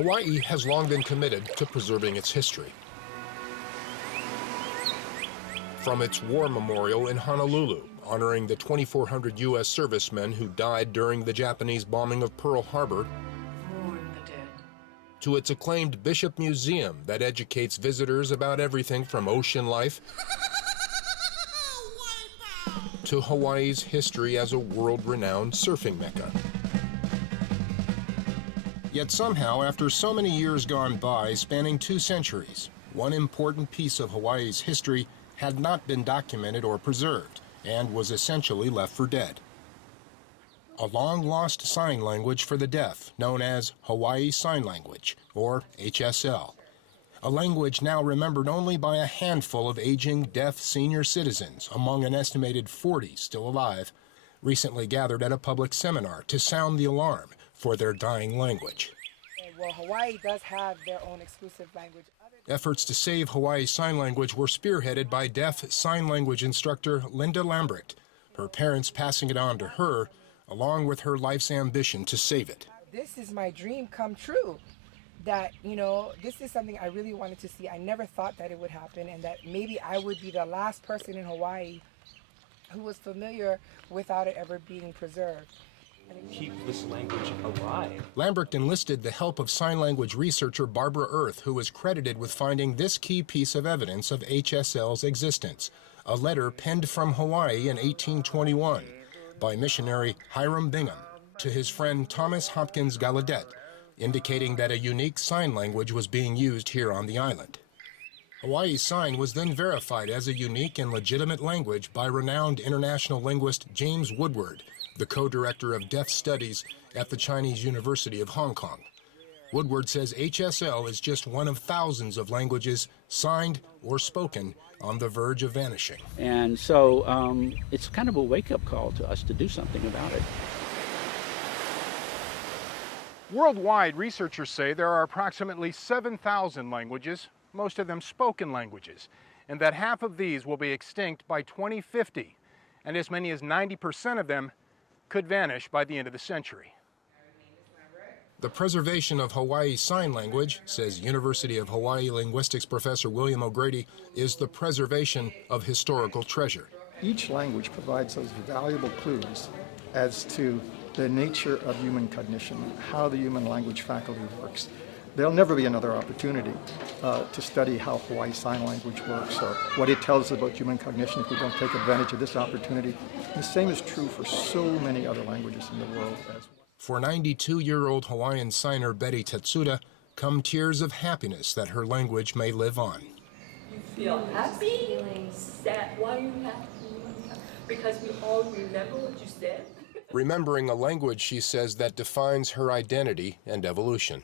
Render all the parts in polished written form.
Hawaii has long been committed to preserving its history. From its war memorial in Honolulu, honoring the 2,400 U.S. servicemen who died during the Japanese bombing of Pearl Harbor, to its acclaimed Bishop Museum that educates visitors about everything from ocean life to Hawaii's history as a world-renowned surfing mecca. Yet somehow, after so many years gone by, spanning 2 centuries, one important piece of Hawaii's history had not been documented or preserved and was essentially left for dead. A long-lost sign language for the deaf known as Hawaiian Sign Language, or HSL. A language now remembered only by a handful of aging deaf senior citizens, among an estimated 40 still alive, recently gathered at a public seminar to sound the alarm for their dying language. Well, Hawaii does have their own exclusive language. Efforts to save Hawaii Sign Language were spearheaded by deaf sign language instructor Linda Lambrecht, her parents passing it on to her, along with her life's ambition to save it. This is my dream come true. That, you know, this is something I really wanted to see. I never thought that it would happen, and that maybe I would be the last person in Hawaii who was familiar without it ever being preserved. Keep this language alive. Lambrecht enlisted the help of sign language researcher Barbara Earth, who is credited with finding this key piece of evidence of HSL's existence, a letter penned from Hawaii in 1821 by missionary Hiram Bingham to his friend Thomas Hopkins Gallaudet, indicating that a unique sign language was being used here on the island. Hawaii Sign was then verified as a unique and legitimate language by renowned international linguist James Woodward, the co-director of deaf studies at the Chinese University of Hong Kong. Woodward says HSL is just one of thousands of languages, signed or spoken, on the verge of vanishing. And so it's kind of a wake-up call to us to do something about it. Worldwide, researchers say there are approximately 7,000 languages, most of them spoken languages, and that half of these will be extinct by 2050, and as many as 90% of them could vanish by the end of the century. The preservation of Hawaii Sign Language, says University of Hawaii linguistics professor William O'Grady, is the preservation of historical treasure. Each language provides those valuable clues as to the nature of human cognition, how the human language faculty works. There'll never be another opportunity to study how Hawaii Sign Language works or what it tells us about human cognition if we don't take advantage of this opportunity. The same is true for so many other languages in the world as well. For 92-year-old Hawaiian signer Betty Tetsuda come tears of happiness that her language may live on. You feel happy, sad. Why are you happy? Because we all remember what you said. Remembering a language, she says, that defines her identity and evolution.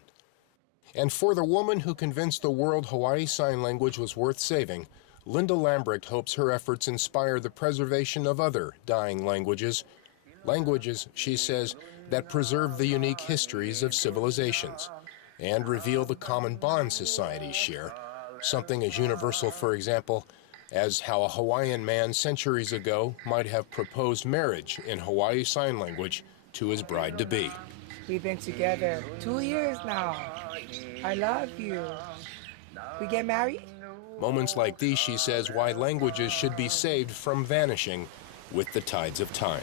And for the woman who convinced the world Hawaii Sign Language was worth saving, Linda Lambrecht hopes her efforts inspire the preservation of other dying languages. Languages, she says, that preserve the unique histories of civilizations and reveal the common bonds societies share, something as universal, for example, as how a Hawaiian man centuries ago might have proposed marriage in Hawaii Sign Language to his bride-to-be. We've been together 2 years now. I love you. We get married? Moments like these, she says, why languages should be saved from vanishing with the tides of time.